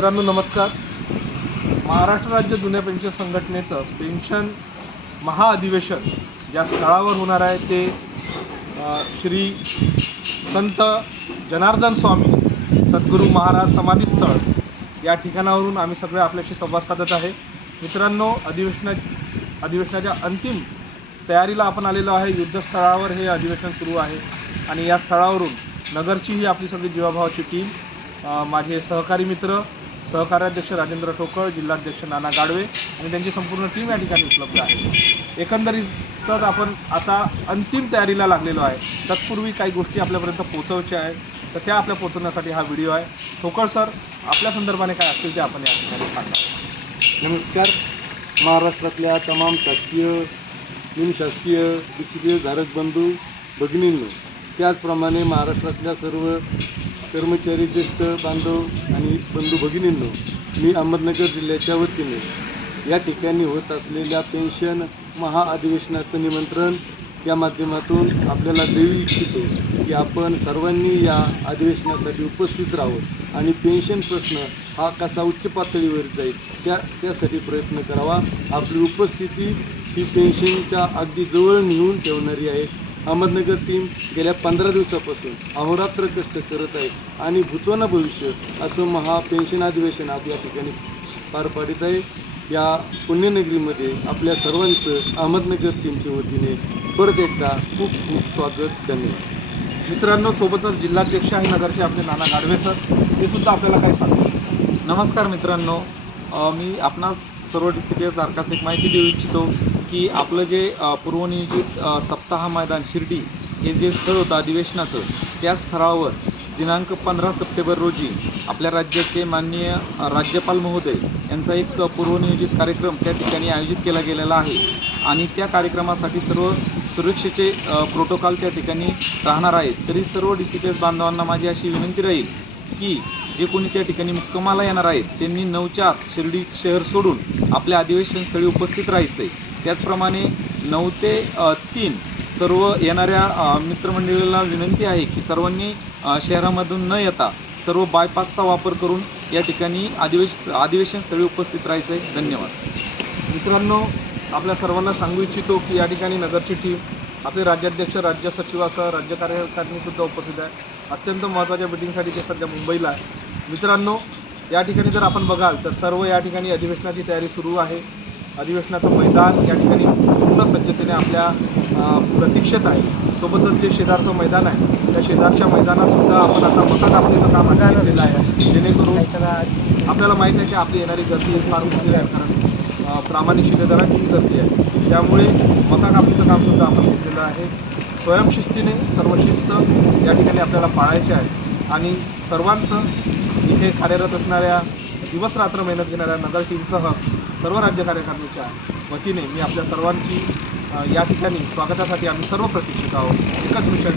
मित्रांनो नमस्कार. महाराष्ट्र राज्य जुन्या पेन्शन संघटनेचं पेन्शन महाअधिवेशन ज्या स्थळावर होणार आहे ते श्री संत जनार्दन स्वामी सद्गुरू महाराज समाधीस्थळ या ठिकाणावरून आम्ही सगळे आपल्याशी संवाद साधत आहे. मित्रांनो अधिवेशना अधिवेशनाच्या अंतिम तयारीला आपण आलेलो आहे. युद्धस्थळावर हे अधिवेशन सुरू आहे आणि या स्थळावरून नगरची ही आपली सगळी जीवाभावाची टीम माझे सहकारी मित्र सहकार्याध्यक्ष राजेंद्र ठोकळ जिल्हाध्यक्ष नाना गाडवे आणि त्यांची संपूर्ण टीम या ठिकाणी उपलब्ध आहे. एकंदरीतच आपण आता अंतिम तयारीला लागलेलो आहे. तत्पूर्वी काही गोष्टी आपल्यापर्यंत पोचवायच्या आहेत. तर त्या आपल्या पोचवण्यासाठी हा व्हिडिओ आहे. ठोकळ सर आपल्या संदर्भाने काय असतील ते आपण या ठिकाणी सांगा. नमस्कार. महाराष्ट्रातल्या तमाम शासकीय निमशासकीय डी सी धारक बंधू भगिनींनो त्याचप्रमाणे महाराष्ट्रातल्या सर्व कर्मचारी ज्येष्ठ बांधव आणि बंधू भगिनींनो मी अहमदनगर जिल्ह्याच्या वतीने या ठिकाणी होत असलेल्या पेन्शन महाअधिवेशनाचं निमंत्रण या माध्यमातून आपल्याला देऊ इच्छितो की आपण सर्वांनी या अधिवेशनासाठी उपस्थित राहावं आणि पेन्शन प्रश्न हा कसा उच्च पातळीवर जाईल त्या त्यासाठी प्रयत्न करावा. आपली उपस्थिती ही पेन्शनच्या अगदी जवळ नेऊन ठेवणारी आहे. अहमदनगर टीम गेल्या पंधरा दिवसापासून अहोरात्र कष्ट करत आहे आणि भूतवाना भविष्य असं महा पेन्शन अधिवेशन आप या ठिकाणी पार पाडित आहे. या पुण्यनगरीमध्ये आपल्या सर्वांचं अहमदनगर टीमच्या वतीने परत एकदा खूप खूप स्वागत धन्यवाद. मित्रांनो सोबतच जिल्हाध्यक्ष आहे नगरचे आपले नाना गाडवे सर ते सुद्धा आपल्याला काय सांगू नमस्कार मित्रांनो मी आपणास सर्व डी सी पी एस धारकास एक माहिती देऊ इच्छितो की आपलं जे पूर्वनियोजित सप्ताह मैदान शिर्डी हे जे स्थळ होतं अधिवेशनाचं त्या स्थळावर दिनांक पंधरा सप्टेंबर रोजी आपल्या राज्याचे माननीय राज्यपाल महोदय यांचा एक पूर्वनियोजित कार्यक्रम त्या ठिकाणी आयोजित केला गेलेला आहे. आणि त्या कार्यक्रमासाठी सर्व सुरक्षेचे प्रोटोकॉल त्या ठिकाणी राहणार आहेत. तरी सर्व डी सी पी एस बांधवांना माझी अशी विनंती राहील की जे कोणी त्या ठिकाणी मुक्कामाला येणार आहेत त्यांनी नऊच्या आत शिर्डी शहर सोडून आपल्या अधिवेशन स्थळी उपस्थित राहायचं आहे त्याचप्रमाणे नऊ ते तीन सर्व येणाऱ्या मित्रमंडळीला विनंती आहे की सर्वांनी शहरामधून न येता सर्व बायपासचा वापर करून या ठिकाणी अधिवेश अधिवेशन स्थळी उपस्थित राहायचं आहे धन्यवाद. मित्रांनो आपल्या सर्वांना सांगू इच्छितो की या ठिकाणी नगरची टीम आपले राज्याध्यक्ष राज्य सचिवासह राज्य कार्यकारिणीसुद्धा उपस्थित आहे. अत्यंत महत्त्वाच्या मिटिंगसाठी ते सध्या मुंबईला आहे. मित्रांनो या ठिकाणी जर आपण बघाल तर सर्व या ठिकाणी अधिवेशनाची तयारी सुरू आहे. अधिवेशनाचं मैदान या ठिकाणी पूर्ण सज्जतेने आपल्या प्रतीक्षेत आहे. सोबतच जे शेजारचं मैदान आहे त्या शेजारच्या मैदानातसुद्धा आपण आता मका कापणीचं काम आता झालेलं आहे जेणेकरून आपल्याला माहीत आहे की आपली येणारी गर्दी फार मोठी आहे कारण प्रामाणिक शिलेदारांची गर्दी आहे. त्यामुळे मका कापणीचं कामसुद्धा आपण घेतलेलं आहे. स्वयंशिस्तीने सर्व शिस्त या ठिकाणी आपल्याला पाळायची आहे. आणि सर्वांचं इथे कार्यरत असणाऱ्या दिवस रात्र मेहनत घेणाऱ्या नगर टीमसह सर्व राज्य कार्यकारिणीच्या वतीने मी आपल्या सर्वांची या ठिकाणी स्वागतासाठी आम्ही सर्व प्रतीक्षित आहोत. एकच विषय